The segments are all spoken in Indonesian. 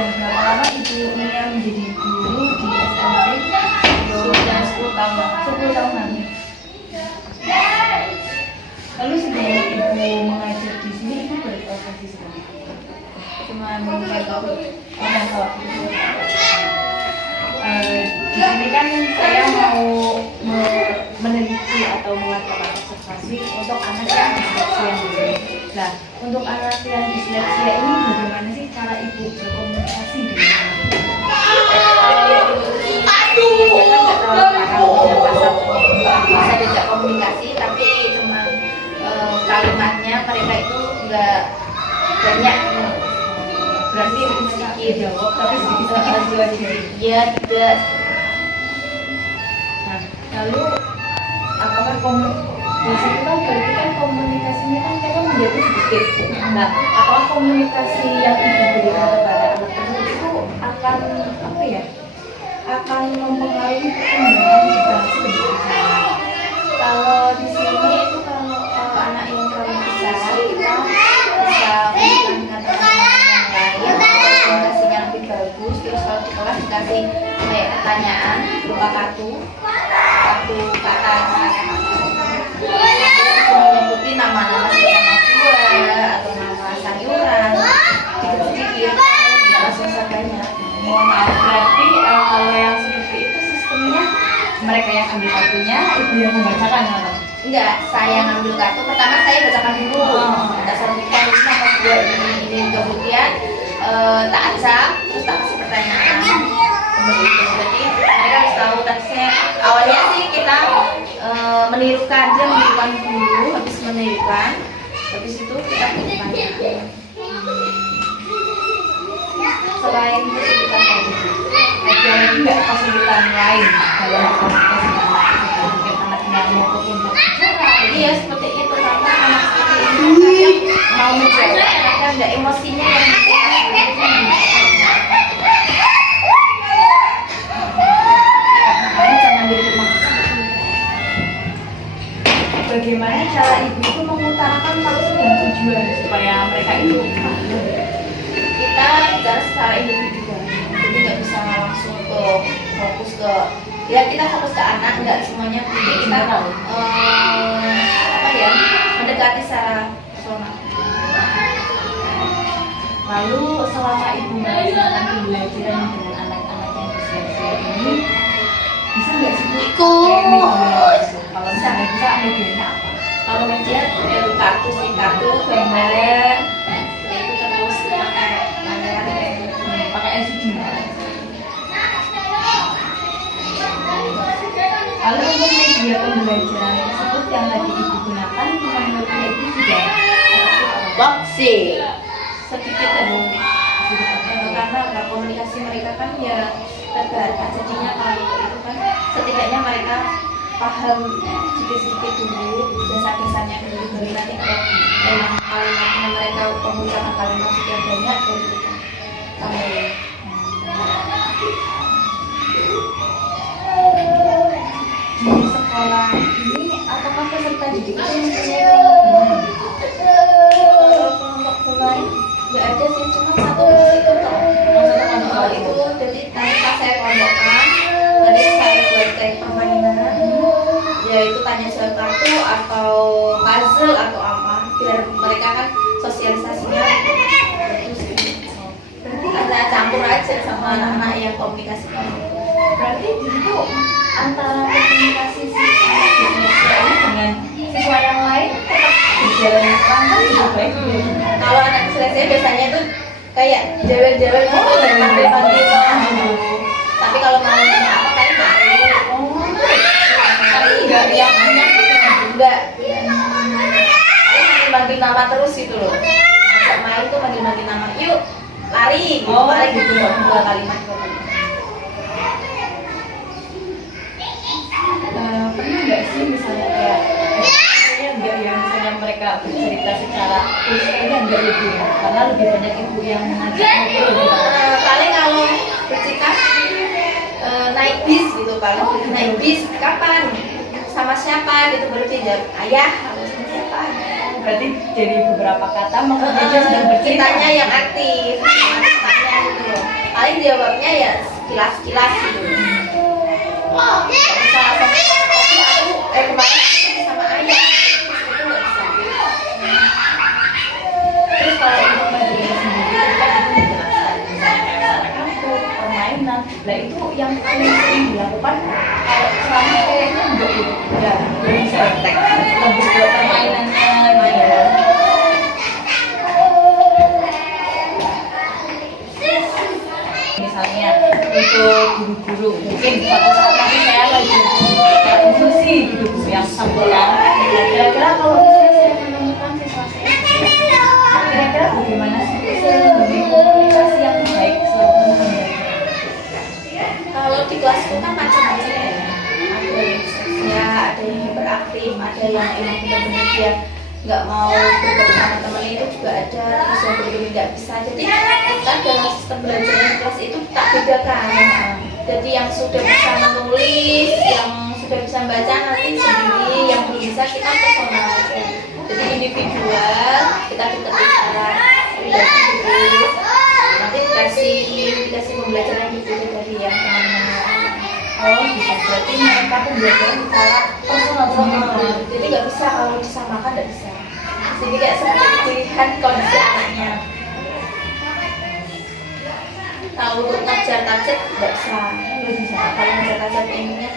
Sudah berapa lama Ibu Nia menjadi guru di SMP? Sudah 10 tahun. 10 tahunan. Lalu sebelum Ibu mengajar di sini, Ibu berprofesi seperti apa? Cuma membantu. Di sini kan saya mau meneliti atau melakukan observasi untuk anak yang disleksia dulu. Nah, untuk anak yang disleksia ini bagaimana sih cara Ibu berkomunikasi dengan anak? Bisa diajak komunikasi, tapi cuma kalimatnya mereka itu nggak banyak. Berarti sedikit jawab, tapi sedikit Ya tidak. Nah, lalu apakah di situ kan berarti kan komunikasinya kan mereka menjadi sedikit. Nah, apakah komunikasi yang Ibu berikan kepada anak tersebut itu akan apa ya? Akan mempengaruhi perkembangan generasi berikutnya. Kalau di sini itu kalau anak yang paling besar kita bisa memberikan teman-teman yang lain, komunikasinya lebih bagus. Terus kalau di kelas dikasih kayak pertanyaan berupa kartu kata mengikuti nama-nama buah atau nama sayuran sedikit-sedikit, tidak langsung banyak. Mohon maaf, berarti kalau yang seperti itu sistemnya mereka yang ambil kartunya, Ibu yang membacakan ya? Enggak, saya ngambil kartu. Pertama saya bacakan dulu. Tak sampaikan ini apa buat ini. Kemudian tak acak, terus tak kasih pertanyaan. Seperti itu. Jadi mereka harus tahu teksnya. Awalnya sih kita menirukan, dia menirukan dulu, habis menirukan, habis itu kita bertanya. Selain kesulitan tadi, ada nggak kesulitan lain dalam komunikasi dengan anak? Mungkin anaknya mau untuk bicara. Iya seperti itu, karena anak seperti ini kadang mau menjawab, kadang ada emosinya yang jangan bermaksud. Bagaimana cara Ibu itu mengutarakan maksud dan tujuan supaya mereka itu Kita bicara secara individual, jadi nggak bisa langsung ke fokus ke ya kita fokus ke anak, nggak semuanya, jadi kita apa ya, mendekati secara personal. lalu selama Ibu melaksanakan pembelajaran dengan anak-anak yang disleksia ini bisa nggak sih Bu? Kalau misalnya bisa medianya apa? Kalau media dari kartu sih, kartu gambar, itu terus Pakai LCD. Lalu untuk media pembelajaran tersebut yang tadi Ibu gunakan, menurutnya itu sudah boxing sedikit karena komunikasi mereka kan ya terbatas, jadinya kalau itu kan setidaknya mereka paham sedikit-sedikit dulu, dasar-dasarnya dulu, baru nanti kalau memang kalimatnya mereka penggunaan kalimat sudah banyak baru kita tambahin. di sekolah ini apakah peserta didik itu mempunyai Kelompok mulai nggak ada sih, cuma satu itu toh itu jadi nanti pas saya kelompokkan tadi saya buat kayak permainan, ya itu tanya soal kartu atau puzzle atau apa, biar mereka kan sosialisasinya bagus sih. Karena campur aja sama anak-anak yang komunikasi. berarti di situ antara komunikasi si anak disleksia ini dengan siswa yang lain tetap berjalan lancar juga baik. Kalau anak selesai biasanya itu kayak jalan-jalan gitu, manggil-manggil. Tapi kalau mau nanya apa kayak gitu. Tapi enggak yang enggak. Paling manggil nama terus gitu loh. Ajak main tuh manggil-manggil nama. Yuk, lari. Lari gitu loh. Dua kalimat. Pernah nggak sih misalnya kayak nggak ya misalnya mereka bercerita secara terus kayaknya nggak Ibu ya, karena lebih banyak Ibu yang mengajak ngobrol. Paling kalau bercerita naik bis gitu, paling naik bis kapan, sama siapa gitu, baru dia jawab ayah atau sama siapa. Berarti dari beberapa kata maksudnya dia sudah bercerita. Ceritanya yang aktif, tanya gitu loh. paling jawabnya ya sekilas-sekilas gitu. Nggak bisa langsung tapi aku kemarin aku sama ayah itu nggak bisa. Terus kalau untuk Madura sendiri kan itu dijelaskan misalnya kayak sana kampung, permainan. Nah itu yang paling sering dilakukan kalau selama kayaknya enggak gitu. Ya, belum praktek. Lebih ke permainannya gitu ya. Misalnya untuk guru-guru mungkin suatu saat nanti saya lagi diskusi gitu Bu, yang sampaikan kira-kira kalau misalnya saya menemukan siswa saya kira-kira bagaimana sih saya membangun komunikasi yang baik selama belajar. Kalau di kelas itu kan macam-macam ya. Ada yang sosial, ada yang hiperaktif, ada yang emang benar-benar dia nggak mau bergaul sama teman itu juga ada, terus yang benar-benar nggak bisa. Jadi kita dalam sistem belajar di kelas itu tak bedakan. Jadi yang sudah bisa menulis, yang sudah bisa baca nanti sendiri, yang belum bisa kita personal aja. Jadi individual, kita deketin dari tulis, nanti dikasih pembelajaran gitu dari yang teman-teman. Oh gitu, berarti mereka tuh belajar secara personal banget. Jadi nggak bisa kalau disamakan nggak bisa. Jadi kayak seperti pilihan kondisi anaknya. Kalau untuk ngajar target nggak bisa, nggak bisa. Kalau ngajar target ininya,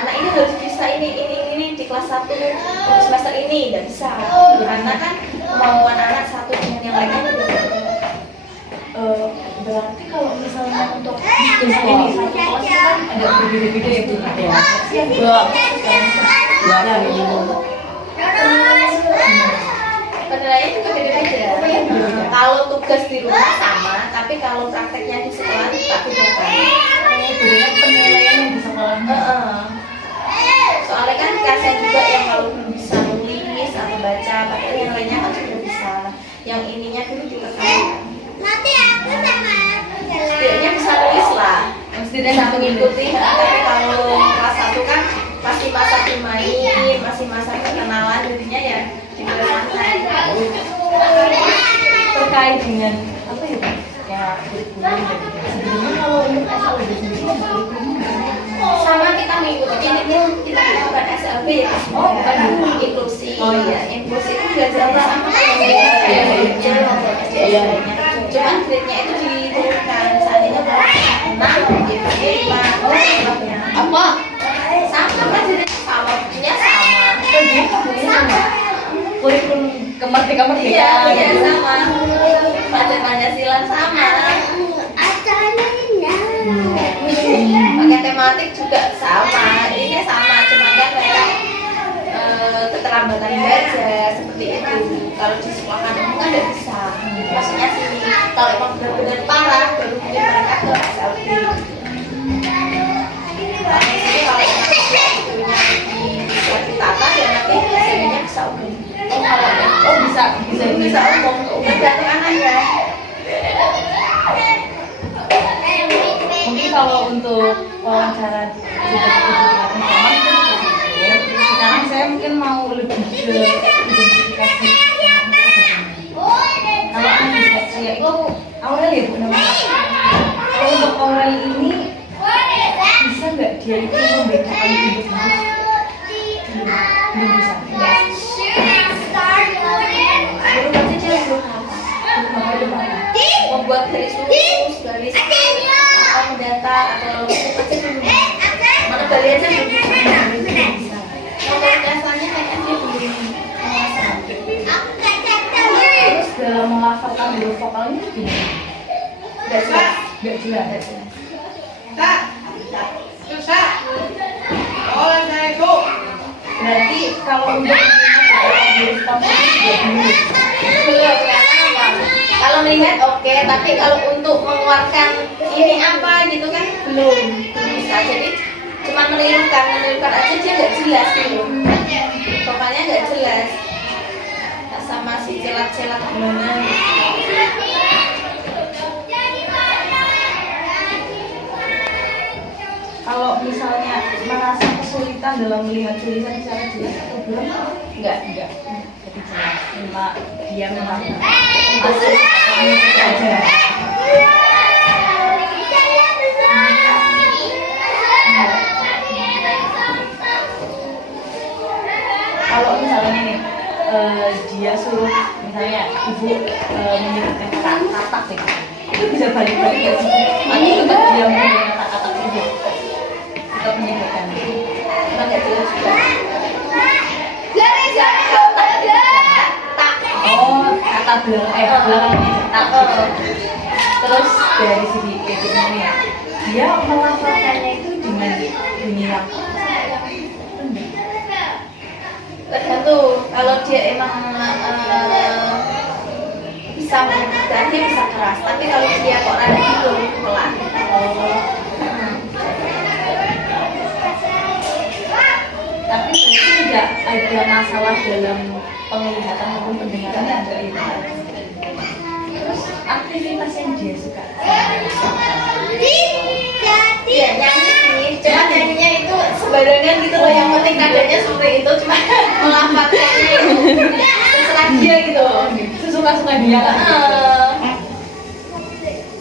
anak ini harus bisa ini di kelas 1 untuk semester ini nggak bisa. Karena kan kemampuan anak satu dengan yang lainnya berbeda. Berarti kalau misalnya untuk ini satu kelas itu kan ada berbeda-beda ya Bu ya. Dua gitu. Penilaian juga beda-beda. Kalau tugas di rumah sama, tapi kalau prakteknya di sekolah tak bedakan. Bedanya penilaian yang di sekolah. Soalnya kan kasihan juga yang kalau belum bisa nulis atau baca, padahal yang lainnya kan sudah bisa. Yang ininya dulu ditekankan. Nanti aku sama Setidaknya bisa nulis lah, setidaknya bisa mengikuti. Tapi kalau kelas 1 kan masih masa bermain, masih masa perkenalan, jadinya ya Terkait dengan apa ya Pak? Ya kurikulum sebelumnya kalau untuk SLB sendiri kurikulum sama kita mengikuti ini tuh kita bukan SLB ya, bukan inklusi. Oh iya, inklusi itu belajarnya sama cuman grade-nya itu diturunkan. Seandainya kalau 6 gitu 5 apa sama kan jadi sama punya sama kurikulum kemerdekaan iya sama pada Pancasila sama pakai tematik juga sama. Ini sama cuma kan mereka keterlambatan belajar seperti itu. Kalau di sekolah kan nggak bisa. Maksudnya sih kalau emang benar-benar parah baru mungkin mereka ke SLB. Jadi kalau emang videonya bisa ditata ya nanti hasilnya bisa umum. Bisa umum tergantung anaknya. Mungkin kalau untuk wawancara sekarang saya mungkin mau lebih ke identifikasi kalau saya itu Aurel ya Bu namanya. Kalau untuk Aurel ini bisa nggak dia itu membedakan individu? Belum bisa. Membuat garis lurus, garis apa mendatar atau pasti belum mana balik aja belum bisa. Kalau dasarnya kayaknya dia belum menguasai. Terus dalam menghafalkan huruf vokalnya gimana? Nggak jelas. Nggak jelas. Berarti kalau untuk huruf konsonannya juga Belum karena apa? Kalau melihat oke, tapi kalau untuk mengeluarkan ini apa gitu kan belum bisa. Jadi cuma menirukan aja dia nggak jelas gitu. Pokoknya nggak jelas. Tak sama si celat-celat gimana. kalau misalnya merasa kesulitan dalam melihat tulisan secara jelas atau belum? Enggak. Jadi jelas. Cuma dia memang asal aja. ibu menyebutkan kata-kata deh, itu bisa balik-balik ya sih. Nanti tetap dia menyebutkan kata-kata itu, tetap menyebutkan. Cuma nggak jelas juga. Oh, kata belakangnya tak. Terus dari segi ini ya, dia melafalkannya itu dengan bunyi yang Tergantung kalau dia emang bisa menyebutkan dia bisa keras, tapi kalau dia kok rada gitu pelan. tapi itu tidak ada masalah dalam penglihatan maupun pendengaran ada itu. Terus aktivitas yang dia suka. Dia nyanyi sih, cuma nyanyinya itu sembarangan gitu loh, yang penting nadanya seperti itu, cuma melafalkannya itu terserah dia gitu. Sesuka-suka dia lah.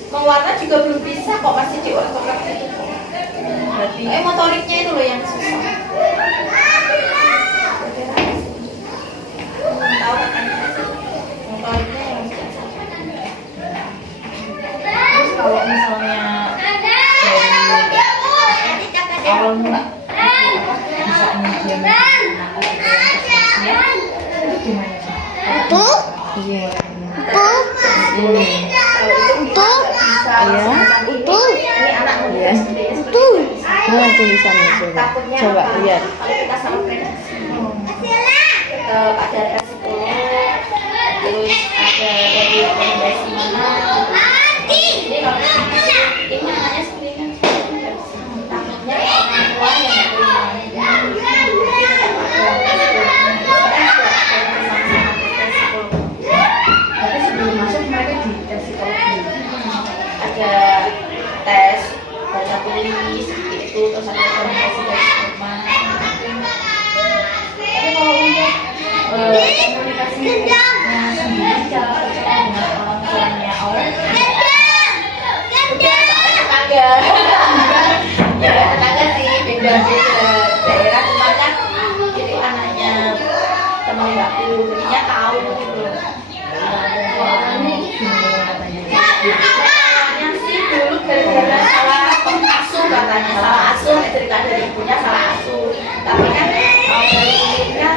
Mewarna juga belum bisa kok, masih diorek-orek gitu. Berarti Motoriknya itu loh yang susah. Tahu katanya motoriknya yang susah. terus kalau misalnya dari awal mula bisa dia mengajar itu gimana sih? Iya. Kalau itu bisa semacam ini. Ini anak muda sebenarnya seperti itu bisa. Mana tulisannya coba? Takutnya Coba apa? lihat. Kalau kita salah prediksi, ada psikolog, terus ada dari rekomendasi mana. Jadi kalau ini namanya seperti ini. Takutnya orang tua yang nggak terima. Jadi tetap Tapi sebelum masuk mereka dites psikologi. ada tes baca tulis itu, terus ada komunikasi dari rumah. Tapi kalau untuk komunikasinya sendiri secara personal dengan orang tuanya Aurel, Udah soalnya tetangga. Ya tetangga sih, beda-beda daerah, cuma kan jadi anaknya temen mbakku, jadinya tahu gitu. orangnya gimana katanya? Awalnya sih dulu gara-gara salah asuh katanya, salah asuh, cerita dari ibunya salah asuh. Tapi kan dari ibunya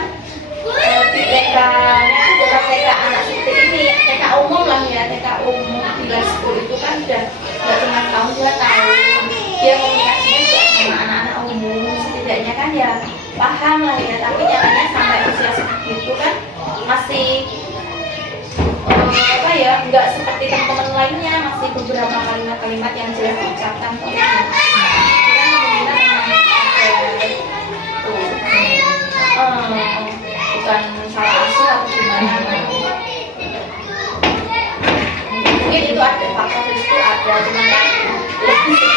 di TK-nya itu bukan TK anak seperti ini, TK umum lah ya, TK umum di life school itu kan udah nggak cuma tahun 2 tahun, dia komunikasinya juga sama anak-anak umum, setidaknya kan ya paham lah ya. Tapi nyatanya sampai usia segitu kan masih apa ya, nggak seperti teman-teman lainnya, masih beberapa kalimat-kalimat yang jelas diucapkan tuh. Bukan salah asuh atau gimana. Mungkin itu ada faktor itu ada, cuman kan lebih